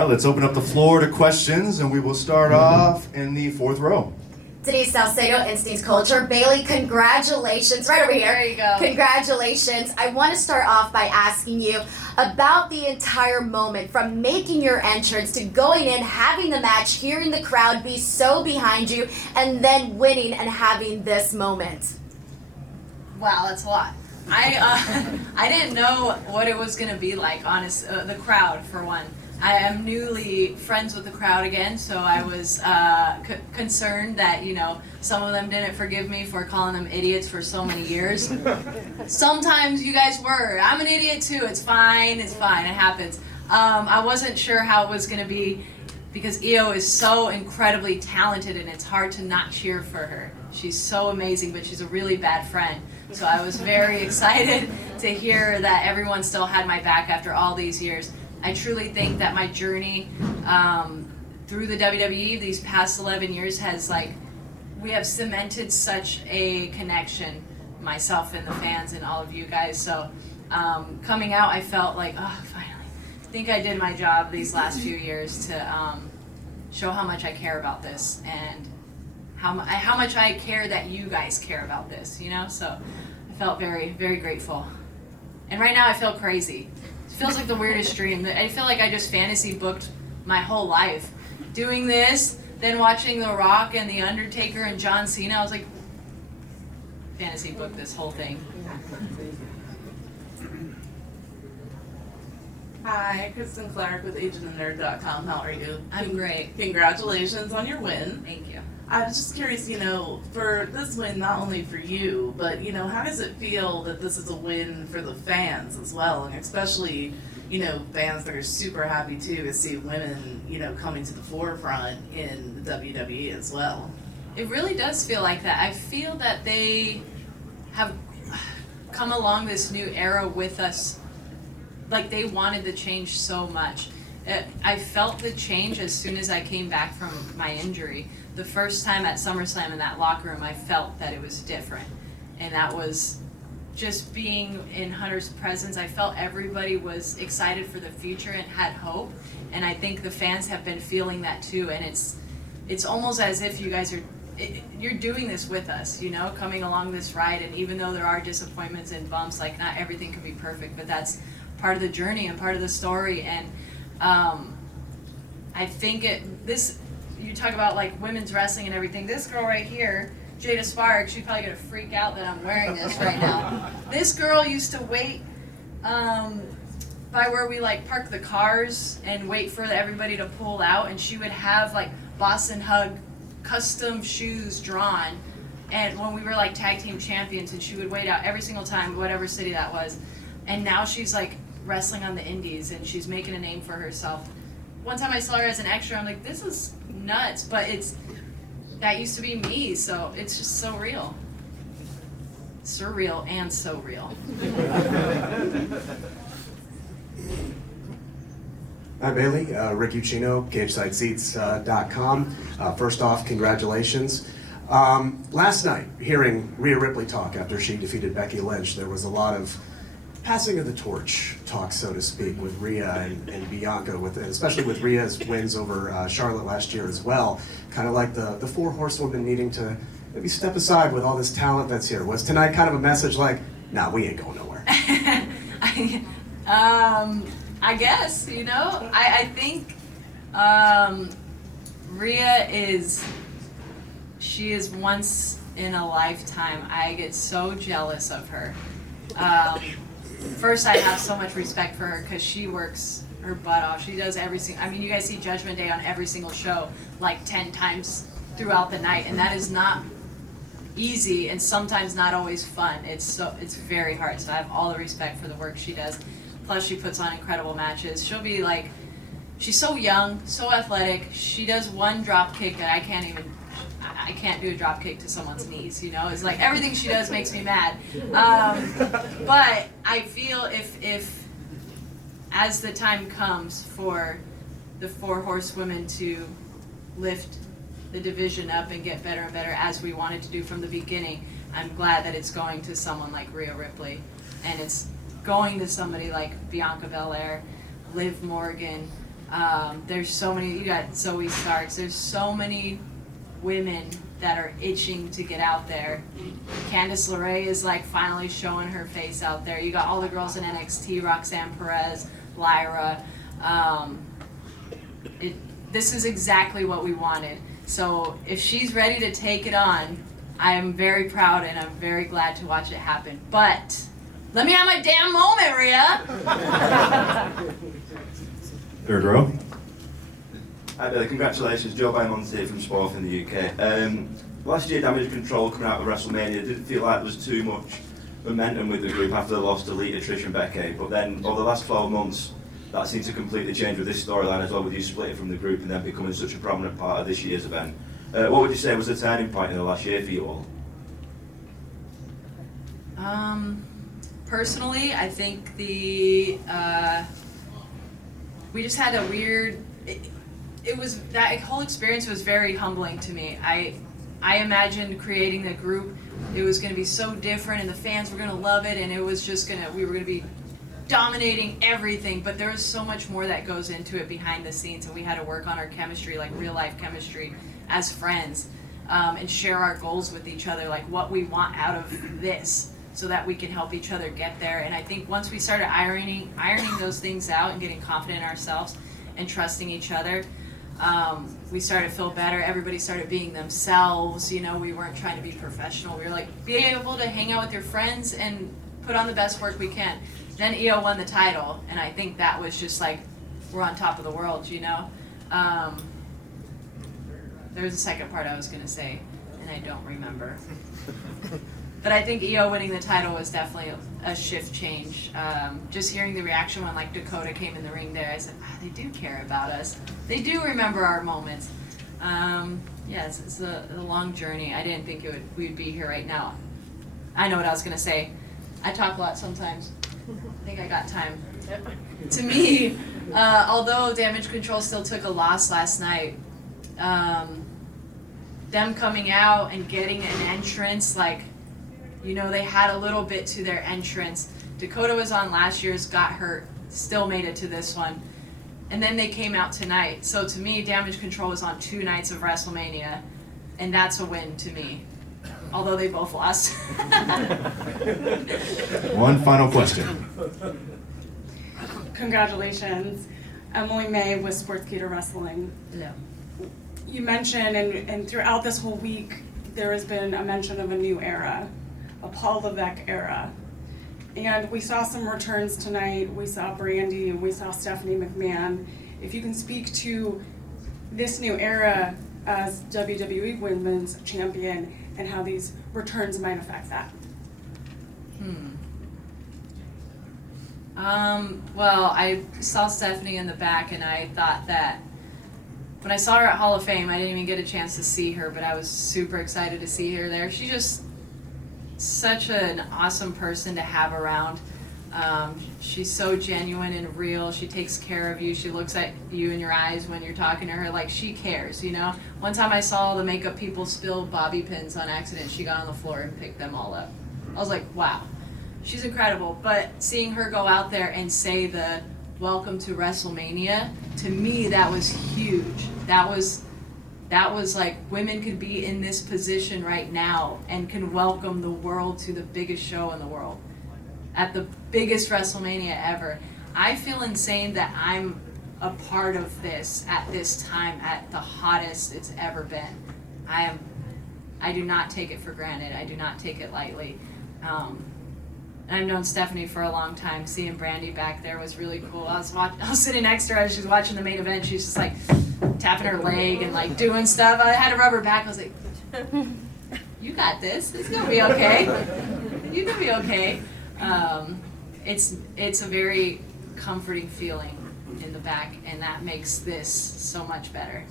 right, let's open up the floor to questions, and we will start off in the fourth row. Denise, Salcedo, Instinct Culture. Bayley, congratulations. Right over here. There you go. Congratulations. I want to start off by asking you about the entire moment, from making your entrance to going in, having the match, hearing the crowd be so behind you, and then winning and having this moment. Wow, that's a lot. I didn't know what it was going to be like, the crowd, for one. I am newly friends with the crowd again, so I was concerned that, some of them didn't forgive me for calling them idiots for so many years. Sometimes you guys were. I'm an idiot too. It's fine. It happens. I wasn't sure how it was going to be because Io is so incredibly talented, and it's hard to not cheer for her. She's so amazing, but she's a really bad friend. So I was very excited to hear that everyone still had my back after all these years. I truly think that my journey through the WWE these past 11 years we have cemented such a connection, myself and the fans and all of you guys. So coming out, I felt like, finally, I think I did my job these last few years to show how much I care about this and how much I care that you guys care about this, So I felt very, very grateful. And right now I feel crazy. It feels like the weirdest dream. I feel like I just fantasy booked my whole life. Doing this, then watching The Rock and The Undertaker and John Cena, I was like, fantasy booked this whole thing. Hi, Kristen Clark with agentandnerd.com. How are you? I'm great. Congratulations on your win. Thank you. I was just curious, for this win, not only for you, but, how does it feel that this is a win for the fans as well? And especially, fans that are super happy, too, to see women, coming to the forefront in the WWE as well. It really does feel like that. I feel that they have come along this new era with us. Like, they wanted the change so much. I felt the change as soon as I came back from my injury. The first time at SummerSlam in that locker room, I felt that it was different. And that was just being in Hunter's presence. I felt everybody was excited for the future and had hope. And I think the fans have been feeling that too. And it's almost as if you guys you're doing this with us, coming along this ride. And even though there are disappointments and bumps, not everything can be perfect, but that's part of the journey and part of the story. And I think you talk about women's wrestling and everything. This girl right here, Jada Sparks, she's probably gonna freak out that I'm wearing this right now. This girl used to wait by where we park the cars and wait for everybody to pull out, and she would have Boston Hug custom shoes drawn, and when we were tag team champions, and she would wait out every single time, whatever city that was. And now she's wrestling on the indies, and she's making a name for herself. One time I saw her as an extra, I'm like, this is nuts, but that used to be me, so it's just so real. Surreal and so real. Hi, Bayley. Rick Uccino, CageSideSeats.com. First off, congratulations. Last night, hearing Rhea Ripley talk after she defeated Becky Lynch, there was a lot of passing of the torch talk, so to speak, with Rhea and Bianca, especially with Rhea's wins over Charlotte last year as well. Kind of like the four horsewomen needing to maybe step aside with all this talent that's here. Was tonight kind of a message nah, we ain't going nowhere? I guess, I think Rhea she is once in a lifetime. I get so jealous of her. First, I have so much respect for her because she works her butt off. She does you guys see Judgment Day on every single show 10 times throughout the night, and that is not easy and sometimes not always fun. It's very hard, so I have all the respect for the work she does. Plus, she puts on incredible matches. She'll be she's so young, so athletic. She does one drop kick that I can't do a drop kick to someone's knees, It's everything she does makes me mad. But I feel if as the time comes for the four horsewomen to lift the division up and get better and better as we wanted to do from the beginning, I'm glad that it's going to someone like Rhea Ripley, and it's going to somebody like Bianca Belair, Liv Morgan, There's so many, you got Zoe Starks, there's so many women that are itching to get out there. Candice LeRae is like finally showing her face out there. You got all the girls in NXT, Roxanne Perez, Lyra. This is exactly what we wanted. So if she's ready to take it on, I am very proud and I'm very glad to watch it happen. But let me have my damn moment, Rhea. Third row. Hi Billy, congratulations. Joe Beaumont here from Sport in the UK. Last year, Damage Control coming out of WrestleMania didn't feel like there was too much momentum with the group after they lost to Lita, Trish and Becky. But then over the last 12 months, that seemed to completely change with this storyline as well, with you splitting from the group and then becoming such a prominent part of this year's event. What would you say was the turning point in the last year for you all? Personally, I think we just had a weird. It was that whole experience was very humbling to me. I imagined creating the group. It was going to be so different, and the fans were going to love it, and it was just we were going to be dominating everything. But there was so much more that goes into it behind the scenes, and we had to work on our chemistry, like real life chemistry, as friends, and share our goals with each other, like what we want out of this, so that we can help each other get there. And I think once we started ironing those things out and getting confident in ourselves and trusting each other, we started to feel better. Everybody started being themselves. You know, we weren't trying to be professional. We were like being able to hang out with your friends and put on the best work we can. Then Io won the title, and I think that was just like, we're on top of the world, you know? There was a second part I was going to say, and I don't remember. But I think Io winning the title was definitely a shift change. Just hearing the reaction when like Dakota came in the ring there, I said, they do care about us. They do remember our moments. Yeah, it's a long journey. I didn't think we'd be here right now. I know what I was going to say. I talk a lot sometimes. I think I got time. To me, although Damage Control still took a loss last night, them coming out and getting an entrance, like, you know, they had a little bit to their entrance. Dakota was on last year's, got hurt, still made it to this one. And then they came out tonight. So to me, Damage Control was on 2 nights of WrestleMania, and that's a win to me. Although they both lost. One final question. Congratulations. Emily May with Sportskeeda Wrestling. Yeah. You mentioned, and throughout this whole week, there has been a mention of a new era, a Paul Levesque era. And we saw some returns tonight. We saw Brandy, and we saw Stephanie McMahon. If you can speak to this new era as WWE Women's Champion and how these returns might affect that. Well, I saw Stephanie in the back, and I thought that when I saw her at Hall of Fame, I didn't even get a chance to see her, but I was super excited to see her there. She's just such an awesome person to have around. She's so genuine and real. She takes care of you. She looks at you in your eyes when you're talking to her like she cares, you know? One time I saw the makeup people spill bobby pins on accident. She got on the floor and picked them all up. I was like, wow, she's incredible. But seeing her go out there and say the welcome to WrestleMania, to me that was huge. That was like, women could be in this position right now and can welcome the world to the biggest show in the world, at the biggest WrestleMania ever. I feel insane that I'm a part of this at this time, at the hottest it's ever been. I do not take it for granted. I do not take it lightly. And I've known Stephanie for a long time. Seeing Brandy back there was really cool. I was sitting next to her as she was watching the main event. She's just like tapping her leg and like doing stuff. I had to rub her back. I was like, you got this. It's gonna be okay. You're gonna be okay. It's a very comforting feeling in the back, and that makes this so much better.